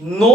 9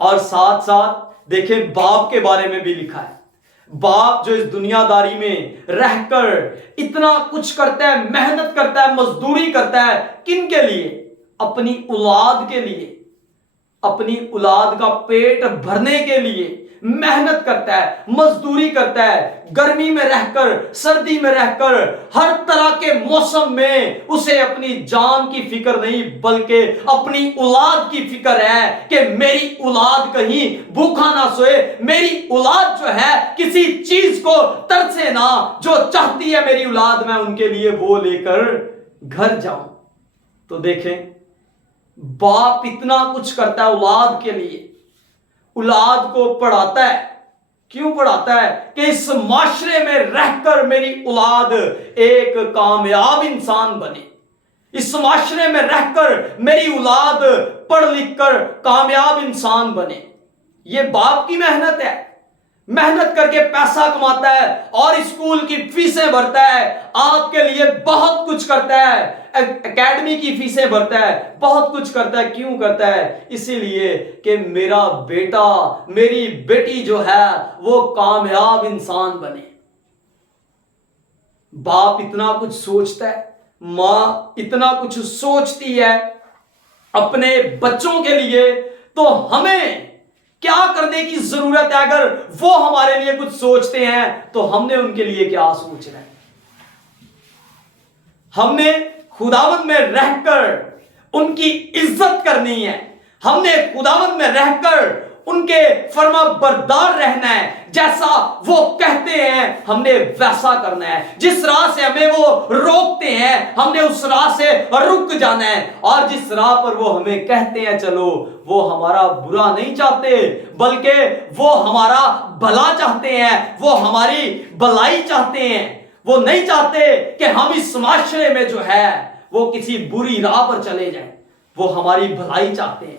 اور ساتھ ساتھ دیکھیں باپ کے بارے میں بھی لکھا ہے. باپ جو اس دنیا داری میں رہ کر اتنا کچھ کرتا ہے, محنت کرتا ہے, مزدوری کرتا ہے. کن کے لیے؟ اپنی اولاد کے لیے, اپنی اولاد کا پیٹ بھرنے کے لیے محنت کرتا ہے, مزدوری کرتا ہے. گرمی میں رہ کر, سردی میں رہ کر, ہر طرح کے موسم میں اسے اپنی جان کی فکر نہیں بلکہ اپنی اولاد کی فکر ہے کہ میری اولاد کہیں بھوکا نہ سوئے, میری اولاد جو ہے کسی چیز کو ترسے نہ, جو چاہتی ہے میری اولاد میں ان کے لیے وہ لے کر گھر جاؤں. تو دیکھیں باپ اتنا کچھ کرتا ہے اولاد کے لیے, اولاد کو پڑھاتا ہے. کیوں پڑھاتا ہے؟ کہ اس معاشرے میں رہ کر میری اولاد ایک کامیاب انسان بنے, اس معاشرے میں رہ کر میری اولاد پڑھ لکھ کر کامیاب انسان بنے. یہ باپ کی محنت ہے, محنت کر کے پیسہ کماتا ہے اور اسکول کی فیسیں بھرتا ہے, آپ کے لیے بہت کچھ کرتا ہے, اکیڈمی کی فیسیں بھرتا ہے, بہت کچھ کرتا ہے. کیوں کرتا ہے؟ اسی لیے کہ میرا بیٹا, میری بیٹی جو ہے وہ کامیاب انسان بنے. باپ اتنا کچھ سوچتا ہے, ماں اتنا کچھ سوچتی ہے اپنے بچوں کے لیے. تو ہمیں کیا کرنے کی ضرورت ہے؟ اگر وہ ہمارے لیے کچھ سوچتے ہیں تو ہم نے ان کے لیے کیا سوچنا ہے؟ ہم نے خداوند میں رہ کر ان کی عزت کرنی ہے, ہم نے خداوند میں رہ کر ان کے فرما بردار رہنا ہے. جیسا وہ کہتے ہیں ہم نے ویسا کرنا ہے. جس راہ سے ہمیں وہ روکتے ہیں ہم نے اس راہ سے رک جانا ہے, اور جس راہ پر وہ ہمیں کہتے ہیں چلو, وہ ہمارا برا نہیں چاہتے بلکہ وہ ہمارا بھلا چاہتے ہیں, وہ ہماری بھلائی چاہتے ہیں. وہ نہیں چاہتے کہ ہم اس معاشرے میں جو ہے وہ کسی بری راہ پر چلے جائیں, وہ ہماری بھلائی چاہتے ہیں.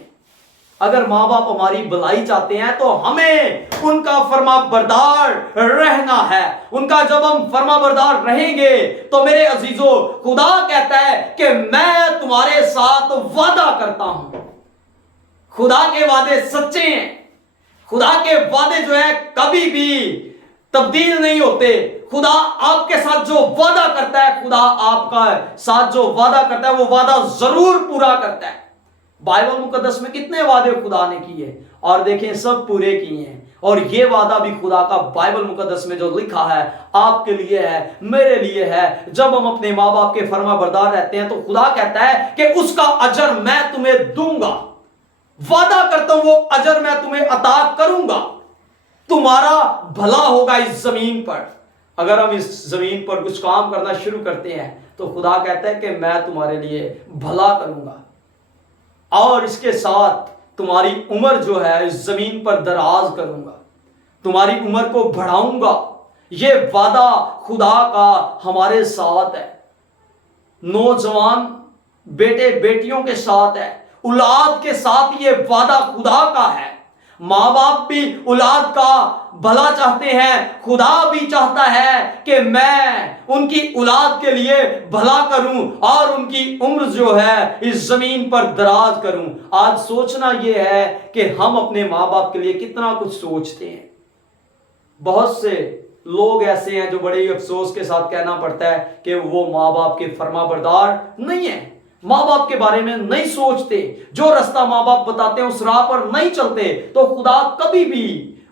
اگر ماں باپ ہماری بھلائی چاہتے ہیں تو ہمیں ان کا فرما بردار رہنا ہے. ان کا جب ہم فرما بردار رہیں گے تو میرے عزیزو خدا کہتا ہے کہ میں تمہارے ساتھ وعدہ کرتا ہوں. خدا کے وعدے سچے ہیں, خدا کے وعدے جو ہے کبھی بھی تبدیل نہیں ہوتے. خدا آپ کے ساتھ جو وعدہ کرتا ہے, خدا آپ کا ساتھ جو وعدہ کرتا ہے وہ وعدہ ضرور پورا کرتا ہے. بائبل مقدس میں کتنے وعدے خدا نے کیے اور دیکھیں سب پورے کیے ہیں. اور یہ وعدہ بھی خدا کا بائبل مقدس میں جو لکھا ہے آپ کے لیے ہے, میرے لیے ہے. جب ہم اپنے ماں باپ کے فرما بردار رہتے ہیں تو خدا کہتا ہے کہ اس کا اجر میں تمہیں دوں گا. وعدہ کرتا ہوں وہ اجر میں تمہیں عطا کروں گا. تمہارا بھلا ہوگا اس زمین پر. اگر ہم اس زمین پر کچھ کام کرنا شروع کرتے ہیں تو خدا کہتا ہے کہ میں تمہارے لیے بھلا کروں گا, اور اس کے ساتھ تمہاری عمر جو ہے اس زمین پر دراز کروں گا, تمہاری عمر کو بڑھاؤں گا. یہ وعدہ خدا کا ہمارے ساتھ ہے, نوجوان بیٹے بیٹیوں کے ساتھ ہے, اولاد کے ساتھ یہ وعدہ خدا کا ہے. ماں باپ بھی اولاد کا بھلا چاہتے ہیں, خدا بھی چاہتا ہے کہ میں ان کی اولاد کے لیے بھلا کروں اور ان کی عمر جو ہے اس زمین پر دراز کروں. آج سوچنا یہ ہے کہ ہم اپنے ماں باپ کے لیے کتنا کچھ سوچتے ہیں. بہت سے لوگ ایسے ہیں جو بڑے افسوس کے ساتھ کہنا پڑتا ہے کہ وہ ماں باپ کے فرما بردار نہیں ہیں, ماں باپ کے بارے میں نہیں سوچتے, جو رستہ ماں باپ بتاتے ہیں اس راہ پر نہیں چلتے. تو خدا کبھی بھی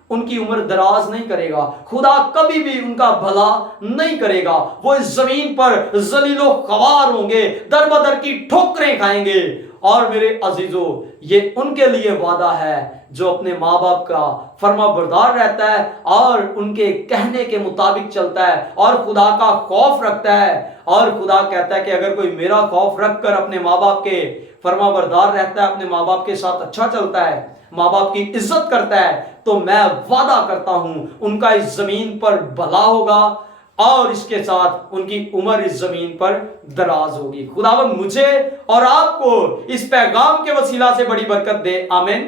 ان کی عمر دراز نہیں کرے گا, خدا کبھی بھی ان کا بھلا نہیں کرے گا. وہ اس زمین پر ذلیل و خوار ہوں گے, در بدر کی ٹھوکریں کھائیں گے. اور میرے عزیزو یہ ان کے لیے وعدہ ہے جو اپنے ماں باپ کا فرما بردار رہتا ہے اور ان کے کہنے کے مطابق چلتا ہے اور خدا کا خوف رکھتا ہے. اور خدا کہتا ہے کہ اگر کوئی میرا خوف رکھ کر اپنے ماں باپ کے فرما بردار رہتا ہے, اپنے ماں باپ کے ساتھ اچھا چلتا ہے, ماں باپ کی عزت کرتا ہے, تو میں وعدہ کرتا ہوں ان کا اس زمین پر بھلا ہوگا اور اس کے ساتھ ان کی عمر اس زمین پر دراز ہوگی. خداوند مجھے اور آپ کو اس پیغام کے وسیلہ سے بڑی برکت دے. آمین.